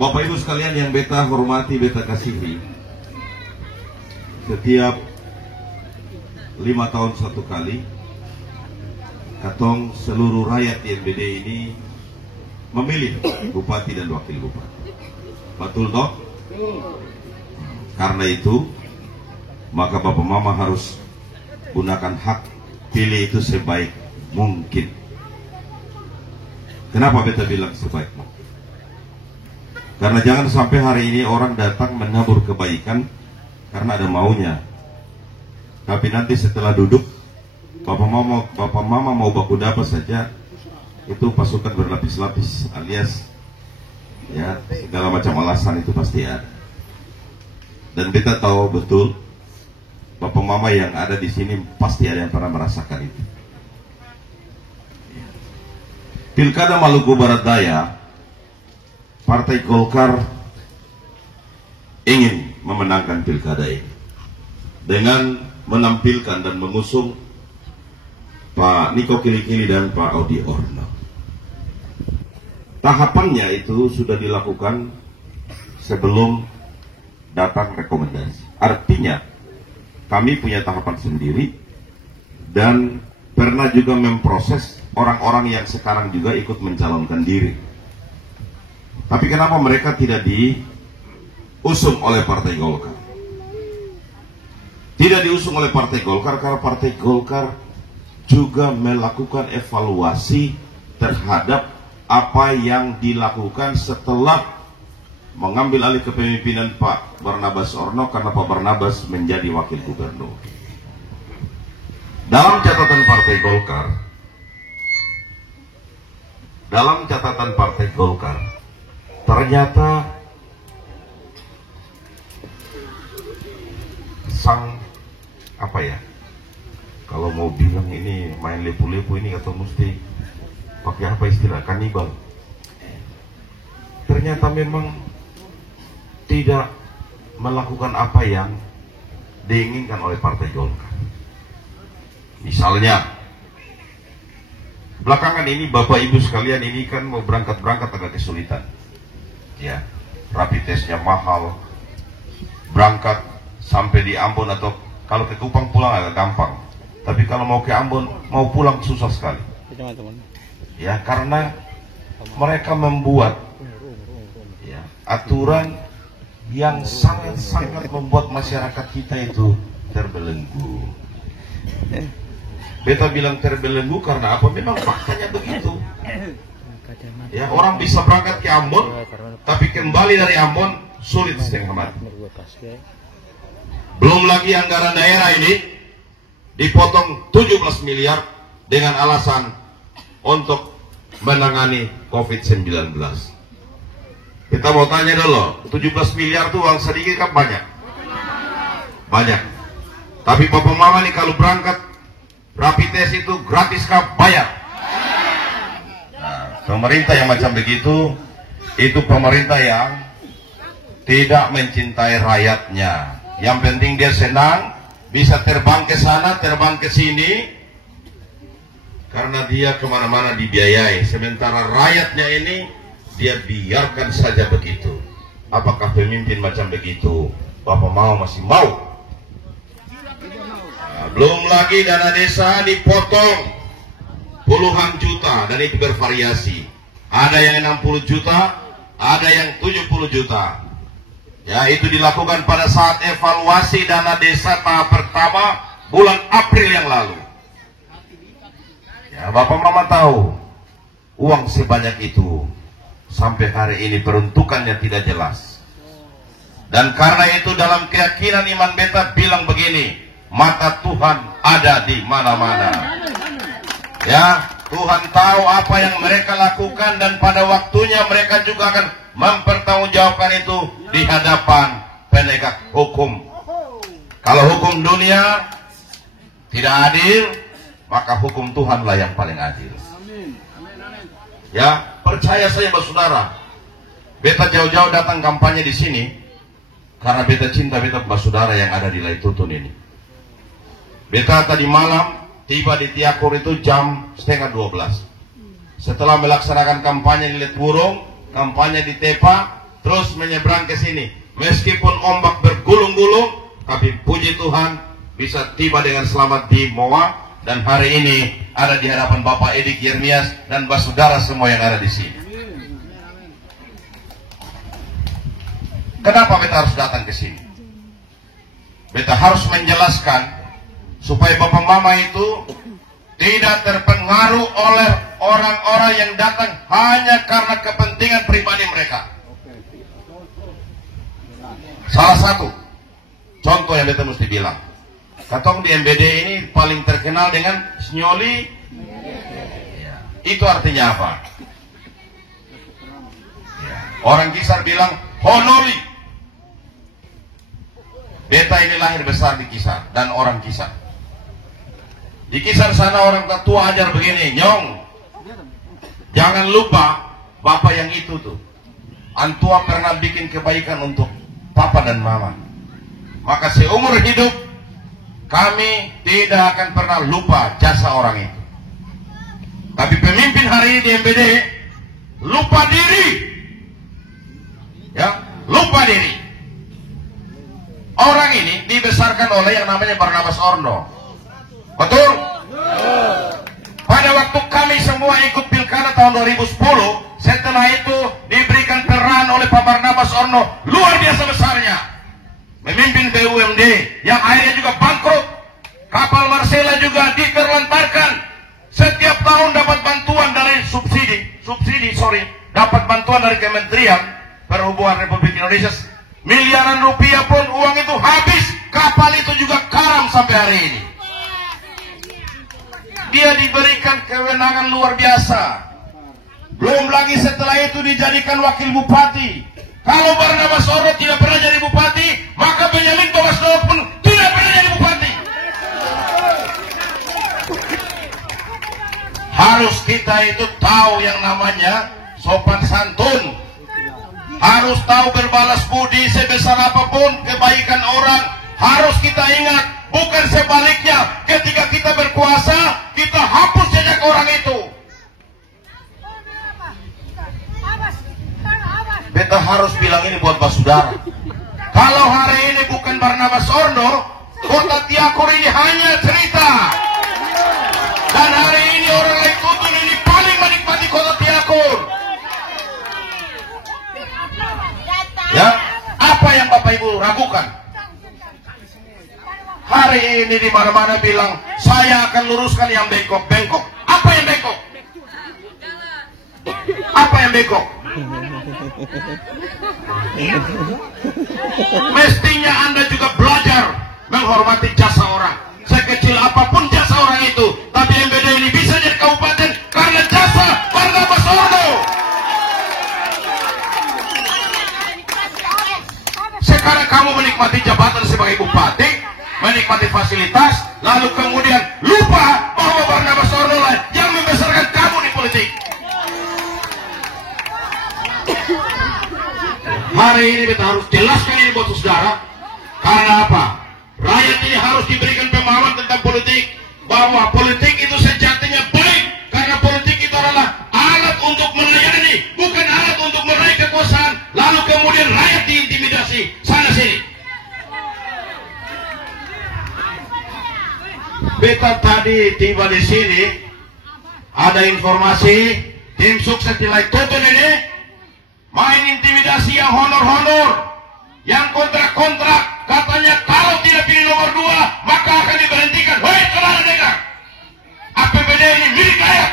Bapak Ibu sekalian yang beta hormati, beta kasihi, setiap 5 tahun satu kali, katong seluruh rakyat di NBD ini memilih bupati dan wakil bupati. Betul dok? Karena itu, maka Bapak Mama harus gunakan hak pilih itu sebaik mungkin. Kenapa beta bilang sebaik mungkin? Karena jangan sampai hari ini orang datang menabur kebaikan karena ada maunya. Tapi nanti setelah duduk, Bapak Mama mau baku dapat saja, itu pasukan berlapis-lapis alias ya segala macam alasan itu pasti ada. Dan kita tahu betul Bapak Mama yang ada di sini pasti ada yang pernah merasakan itu. Pilkada Maluku Barat Daya, Partai Golkar ingin memenangkan pilkada ini dengan menampilkan dan mengusung Pak Niko Kilikili dan Pak Audi Orno. Tahapannya itu sudah dilakukan sebelum datang rekomendasi. Artinya kami punya tahapan sendiri dan pernah juga memproses orang-orang yang sekarang juga ikut mencalonkan diri. Tapi kenapa mereka tidak diusung oleh Partai Golkar? Tidak diusung oleh Partai Golkar karena Partai Golkar juga melakukan evaluasi terhadap apa yang dilakukan setelah mengambil alih kepemimpinan Pak Barnabas Orno karena Pak Barnabas menjadi wakil gubernur. Dalam catatan Partai Golkar, ternyata kalau mau bilang ini main lepu-lepu ini atau mesti pakai apa istilah kanibal, ternyata memang tidak melakukan apa yang diinginkan oleh Partai Golkar. Misalnya belakangan ini Bapak Ibu sekalian ini kan mau berangkat agak kesulitan. Ya, rapid testnya mahal, berangkat sampai di Ambon atau kalau ke Kupang pulang agak gampang, tapi kalau mau ke Ambon mau pulang susah sekali. Ya, karena mereka membuat ya, aturan yang sangat membuat masyarakat kita itu terbelenggu. Beta bilang terbelenggu karena apa? Memang faktanya begitu. Ya, orang bisa berangkat ke Ambon, tapi kembali dari Ambon sulit setengah mati. Belum lagi anggaran daerah ini dipotong 17 miliar dengan alasan untuk menangani COVID-19. Kita mau tanya dulu, 17 miliar itu uang sedikit kan banyak? Banyak. Tapi Bapak Mama nih kalau berangkat rapid test itu gratis kah bayar? Pemerintah yang macam begitu, itu pemerintah yang tidak mencintai rakyatnya. Yang penting dia senang, bisa terbang ke sana, terbang ke sini, karena dia kemana-mana dibiayai. Sementara rakyatnya ini, dia biarkan saja begitu. Apakah pemimpin macam begitu Bapak mau masih mau? Nah, belum lagi dana desa dipotong puluhan juta dan itu bervariasi. Ada yang 60 juta, ada yang 70 juta. Ya, itu dilakukan pada saat evaluasi dana desa tahap pertama bulan April yang lalu. Ya, Bapak Mama tahu uang sebanyak itu sampai hari ini peruntukannya tidak jelas. Dan karena itu dalam keyakinan iman beta bilang begini, mata Tuhan ada di mana-mana. Ya, Tuhan tahu apa yang mereka lakukan dan pada waktunya mereka juga akan mempertanggungjawabkan itu di hadapan penegak hukum. Kalau hukum dunia tidak adil, maka hukum Tuhanlah yang paling adil. Ya, percaya saya saudara. Beta jauh-jauh datang kampanye di sini karena beta cinta beta saudara yang ada di Laitutun ini. Beta tadi malam tiba di Tiakur itu jam 11:30. Setelah melaksanakan kampanye di Letburung, kampanye di Tepa, terus menyeberang ke sini. Meskipun ombak bergulung-gulung, tapi puji Tuhan bisa tiba dengan selamat di Moa, dan hari ini ada di hadapan Bapak Edik Yermias dan saudara semua yang ada di sini. Kenapa beta harus datang ke sini? Beta harus menjelaskan supaya Bapak Mama itu tidak terpengaruh oleh orang-orang yang datang hanya karena kepentingan pribadi mereka. Salah satu contoh yang beta mesti bilang, katong di MBD ini paling terkenal dengan Snyoli. Itu artinya apa? Orang Kisar bilang Honoli. Beta ini lahir besar di Kisar dan orang Kisar. Di Kisar sana orang tua ajar begini, Nyong, jangan lupa bapak yang itu tuh. Antua pernah bikin kebaikan untuk papa dan mama. Maka seumur hidup kami tidak akan pernah lupa jasa orang itu. Tapi pemimpin hari ini di MBD lupa diri. Ya, lupa diri. Orang ini dibesarkan oleh yang namanya Barnabas Orno. Betul? Pada waktu kami semua ikut pilkada tahun 2010, setelah itu diberikan peran oleh Pak Barnabas Orno luar biasa besarnya, memimpin BUMD yang akhirnya juga bangkrut. Kapal Marcella juga diterlantarkan. Setiap tahun dapat bantuan dari dapat bantuan dari Kementerian Perhubungan Republik Indonesia. Miliaran rupiah pun uang itu habis. Kapal itu juga karam sampai hari ini. Dia diberikan kewenangan luar biasa. Belum lagi setelah itu dijadikan wakil bupati. Kalau Barnabas Orno tidak pernah jadi bupati, maka Benyamin Thomas Dowo pun tidak pernah jadi bupati. Harus kita itu tahu yang namanya sopan santun. Harus tahu berbalas budi sebesar apapun kebaikan orang. Harus kita ingat, bukan sebaliknya. Ketika kita berkuasa, kita hapus jejak orang itu. Beta harus bilang ini buat saudara. Kalau hari ini bukan Barnabas Orno, kota Tiakur ini hanya cerita. Dan hari ini orang Lek Tutun ini paling menikmati kota Tiakur. Ya, apa yang Bapak Ibu ragukan? Hari ini di mana-mana bilang saya akan luruskan yang bengkok-bengkok. Apa yang bengkok? Apa yang bengkok? Mestinya Anda juga belajar menghormati jasa orang. Sekecil apapun jasa orang itu, tapi MBD ini bisa jadi kabupaten karena jasa Barnabas Orno. Sekarang kamu menikmati jabatan sebagai bupati, menikmati fasilitas, lalu kemudian lupa bahwa Barnabas Orno lah yang membesarkan kamu di politik. Hari ini kita harus jelaskan ini buat saudara. Karena apa? Rakyat ini harus diberikan pemahaman tentang politik, bahwa politik itu sejatinya baik, karena politik itu adalah alat untuk melayani, bukan alat untuk meraih kekuasaan, lalu kemudian rakyat diintimidasi sana sini. Beta tadi tiba di sini, ada informasi tim sukses di Lek Tutun ini main intimidasi yang honor-honor, yang kontrak-kontrak. Katanya kalau tidak pilih nomor 2 maka akan diberhentikan. Hei saudara dengar, APBD ini milik rakyat,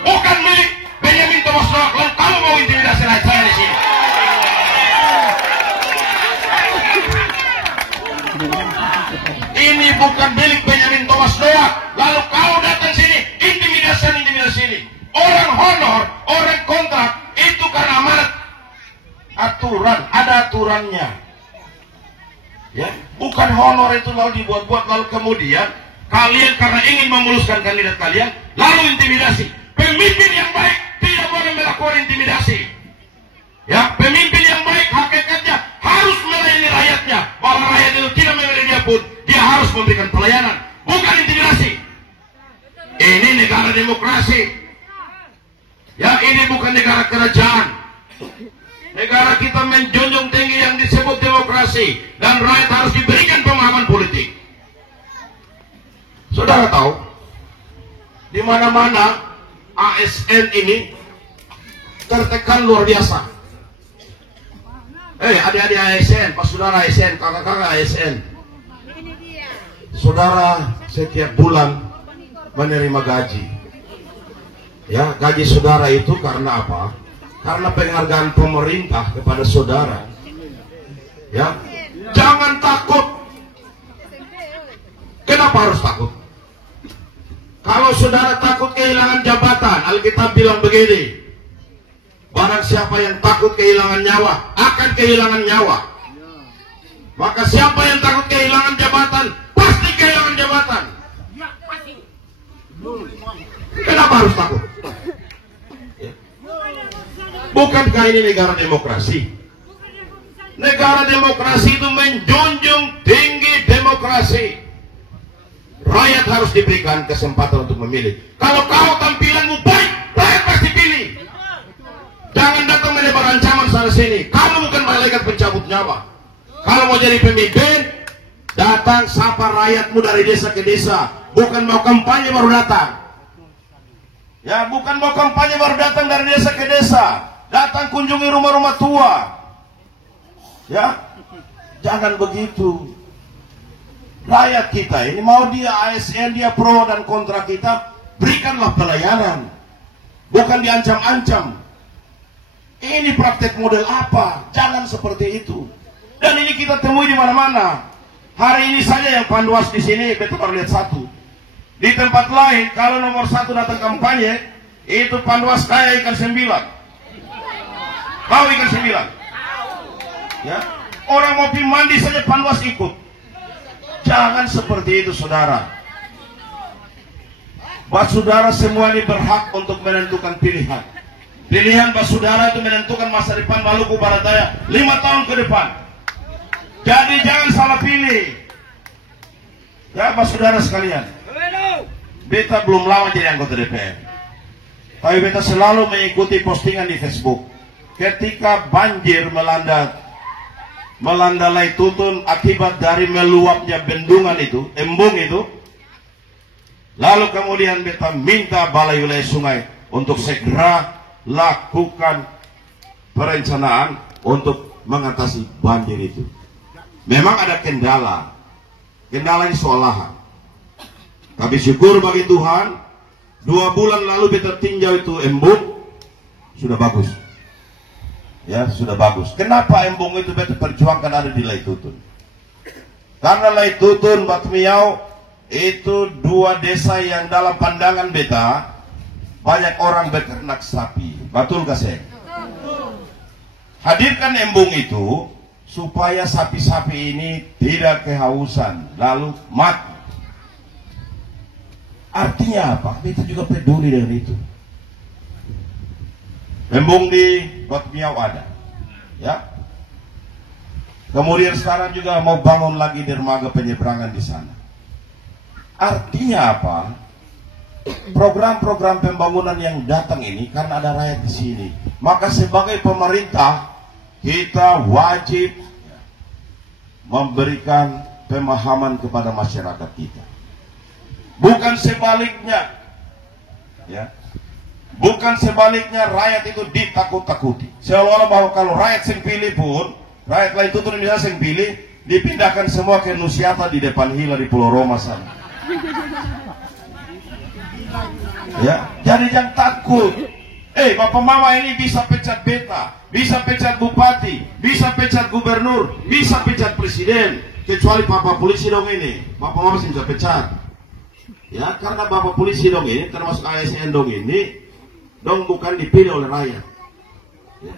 bukan milik Benyamin Thomas Dowo. Kalau kamu mau intimidasi rakyat saya di sini, ini bukan milik Benyamin Thomas Dowo. Lalu kau datang sini intimidasi ini. Orang honor, orang kontrak itu karena amanat. Aturan, ada aturannya. Ya, bukan honor itu lalu dibuat-buat lalu kemudian kalian karena ingin memuluskan kandidat kalian lalu intimidasi. Pemimpin yang baik tidak boleh melakukan intimidasi. Ya, pemimpin yang baik hakikatnya harus melayani rakyatnya. Bahwa rakyat itu tidak memilih dia pun, dia harus memberikan pelayanan, bukan intimidasi. Ini negara demokrasi. Ya, ini bukan negara kerajaan. beta menjunjung tinggi yang disebut demokrasi, dan rakyat harus diberikan pemahaman politik. Saudara tahu, di mana-mana ASN ini tertekan luar biasa. Adik-adik ASN, pas saudara ASN, kakak-kakak ASN, saudara setiap bulan menerima gaji. Ya, gaji saudara itu karena apa? Karena penghargaan pemerintah kepada saudara. Ya, jangan takut. Kenapa harus takut? Kalau saudara takut kehilangan jabatan, Alkitab bilang begini, barang siapa yang takut kehilangan nyawa, akan kehilangan nyawa. Maka siapa yang takut kehilangan jabatan, pasti kehilangan jabatan. Kenapa harus takut? Bukankah ini negara demokrasi? Negara demokrasi itu menjunjung tinggi demokrasi. Rakyat harus diberikan kesempatan untuk memilih. Kalau kau tampilanmu baik, rakyat pasti pilih. Jangan datang menebar ancaman sana sini. Kamu bukan malaikat pencabut nyawa. Kalau mau jadi pemimpin, datang sapa rakyatmu dari desa ke desa. Bukan mau kampanye baru datang. Ya, bukan mau kampanye baru datang dari desa ke desa. Datang kunjungi rumah-rumah tua. Ya, jangan begitu. Rakyat kita ini mau dia ASN, dia pro dan kontra kita, berikanlah pelayanan, bukan diancam-ancam. Ini praktek model apa? Jangan seperti itu. Dan ini kita temui di mana-mana. Hari ini saja yang panwas di sini, betul baru lihat satu. Di tempat lain, kalau nomor satu datang kampanye, itu panwas kayak ikan 9. Tahu ikan 9? Ya, orang mau pergi mandi saja panwas ikut. Jangan seperti itu, saudara. Buat saudara semua ini berhak untuk menentukan pilihan. Pilihan buat saudara itu menentukan masa depan Maluku Barat Daya 5 tahun ke depan. Jadi jangan salah pilih. Ya, buat saudara sekalian, beta belum lama jadi anggota DPR, tapi beta selalu mengikuti postingan di Facebook. Ketika banjir melanda Lai Tutun akibat dari meluapnya bendungan itu, embung itu, lalu kemudian beta minta Balai Wilayah Sungai untuk segera lakukan perencanaan untuk mengatasi banjir itu. Memang ada kendala ini soal lahan. Tapi syukur bagi Tuhan, 2 bulan lalu beta tinjau itu embung, sudah bagus. Ya, sudah bagus. Kenapa embung itu beta perjuangkan ada di Lai Tutun? Karena Lai Tutun, Batmiau itu 2 desa yang dalam pandangan beta banyak orang beternak sapi. Betul gak sih? Hadirkan embung itu supaya sapi-sapi ini tidak kehausan lalu mati. Artinya apa? Beta juga peduli dengan itu. Embung di Batmiau ada, ya. Kemudian sekarang juga mau bangun lagi dermaga penyeberangan di sana. Artinya apa? Program-program pembangunan yang datang ini karena ada rakyat di sini. Maka sebagai pemerintah kita wajib memberikan pemahaman kepada masyarakat kita. Bukan sebaliknya, ya. Bukan sebaliknya rakyat itu ditakut-takuti. Seolah-olah bahwa kalau rakyat sing pilih pun, rakyat Lai Tutun Indonesia sing pilih, dipindahkan semua ke Nusiata di depan Hila di Pulau Roma sana. Ya, jadi jangan takut. Bapak mama ini bisa pecat beta, bisa pecat bupati, bisa pecat gubernur, bisa pecat presiden, kecuali bapak polisi dong ini. Bapak mama sih bisa pecat. Ya, karena bapak polisi dong ini, termasuk ASN dong ini, dong bukan dipilih oleh rakyat. Ya.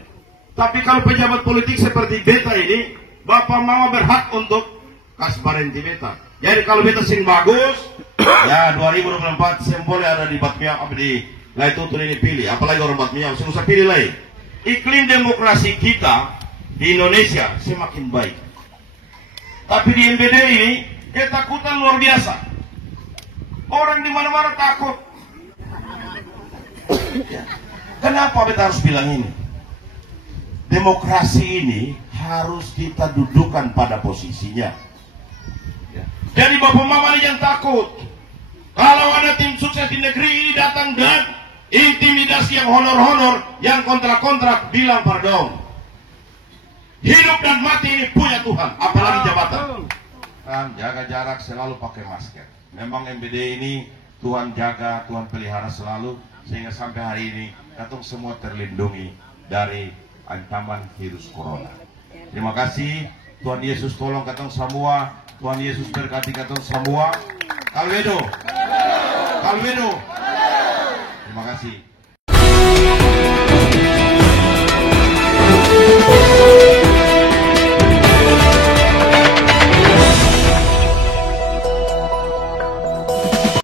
Tapi kalau pejabat politik seperti beta ini, bapak mama berhak untuk kasih barenti beta. Jadi kalau beta sing bagus, ya 2024 sempol ada di Batmiau, di Lai Tutun ini pilih. Apalagi orang Batmiau, saya usah pilih lain. Iklim demokrasi kita di Indonesia semakin baik. Tapi di NBD ini ketakutan luar biasa. Orang di mana-mana takut. Kenapa beta harus bilang ini? demokrasi ini harus kita dudukan pada posisinya. Jadi Bapak Mama yang takut kalau ada tim sukses di negeri ini datang dan intimidasi yang honor-honor, yang kontrak-kontrak, bilang pardon. Hidup dan mati ini punya Tuhan, apalagi jabatan. Kan jaga jarak, selalu pakai masker. Memang MBD ini Tuhan jaga, Tuhan pelihara selalu, sehingga sampai hari ini katong semua terlindungi dari ancaman virus corona. Terima kasih, Tuhan Yesus tolong katong semua, Tuhan Yesus berkati katong semua. Kalwedo, Kalwedo. Terima kasih.